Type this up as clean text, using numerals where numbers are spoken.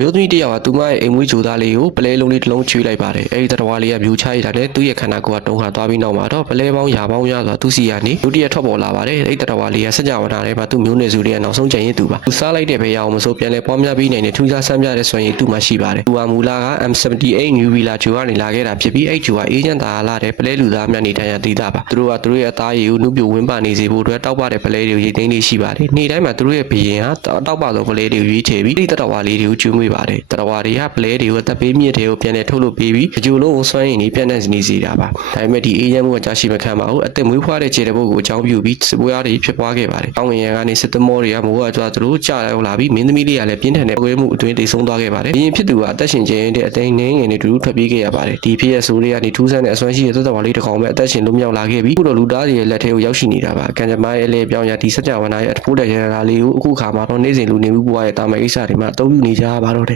မျိုးသမီးတစ်ယောက်ကသူမရဲ့အိမ်မွေးဂျိုသားလေးကိုပလဲလုံးလေးတစ်လုံးချွေးလိုက်ပါတယ်အဲဒီတရဝါလေးကမြူချရတာနဲ့သူ့ရဲ့ခန္ဓာကိုယ်ကတုံးခါသွားပြီးနောက်မှာတော့ပလဲပေါင်းရာပေါင်းရစွာသူ့စီကနေဒုတိယထွက်ပေါ်လာပါတယ်အဲဒီတရဝါလေးကစကြဝဠာထဲမှာသူ့မျိုးနွယ်စုတွေကနောက်ဆုံးကျန်ရည်သူပါသူစားလိုက်တဲ့ဘယ်ရအောင်မဆိုပြန်လဲပွားများပြီးနိုင်တဲ့ထူးခြားဆန်းပြတဲ့စွမ်းရည်သူ့မှာရှိပါတယ်သူကမူလာက M78 New Villa ဂျိုကနေလာခဲ့တာဖြစ်ပြီးအဲ့ဂျိုကအေဂျင့်တာလာတဲ့ပလဲလူသားများနေထိုင်ရာဒေသပါသူတို့ကသူတို့ရဲ့အသားရည်ကိုနှုတ်ပြဝင်းပါနေစေဖို့အတွက်တောက်ပတဲ့ပလဲတွေကိုရိတ်သိမ်းလေးရှိပါတယ်နေ့တိုင်းမှာသူတို့ရဲ့ဘရင်ဟာတောက်ပသောပလဲတွေကိုရွေးချယ်ပြီးဒီတရဝါလေးတွေကိုကျွေးမွေးပါတယ်တရဝါတွေကပလဲတွေကိုတပ်ပေးမြစ်တွေကိုပြန်လဲထုတ်လုပ်ပေးပြီးအကျိုးလုံးကိုစွမ်းရည်နေပြန်နေနေစေတာပါဒါပေမဲ့ဒီအေဂျင့်မှုကကြာရှိမခံပါဘူးအသက်မွေးဖွားတဲ့ခြေတပုတ်ကိုအကြောင်းပြုပြီးစပွဲအားတွေဖြစ်ပွားခဲ့ပါတယ်။အောင်းဝင်ရန်ကနေစစ်သမောတွေကမိုးအကြွားသူတို့ကြာရောက်လာပြီးမင်းသမီးလေးကလည်းပြင်းထန်တဲ့ပွဲမှုအတွင်းတိတ်ဆုံးသွားခဲ့ပါတယ်။ဘရင်ဖြစ်သူကအသက်ရှင်ခြင်းတဲ့အသိနှင်းငယ်နဲ့တူတူထွက်ပြေးခဲ့ရပါတယ်။ဒီဖြစ်ရဆိုးတွေကနေထူးဆန်းတဲ့အစွမ်းရှိတဲ့သက်တော်လေးတစ်ကောင်ပဲအသက်ရှင်လွတ်မြောက်လာခဲ့ပြီးအခုတော့လူသားတွေရဲ့လက်ထဲကိုရောက်ရှိနေတာပါ။ကံကြမ္မာရဲ့အလဲပြောင်းရဒီစကြဝဠာရဲ့အထိုးတဲ့ရတာလေးကိုအခုခါမှာတော့နေ့စဉ်လူနေမှုဘဝရဲ့တာမန်အိဆာတွေမှာအသုံးပြုနေကြပါတော့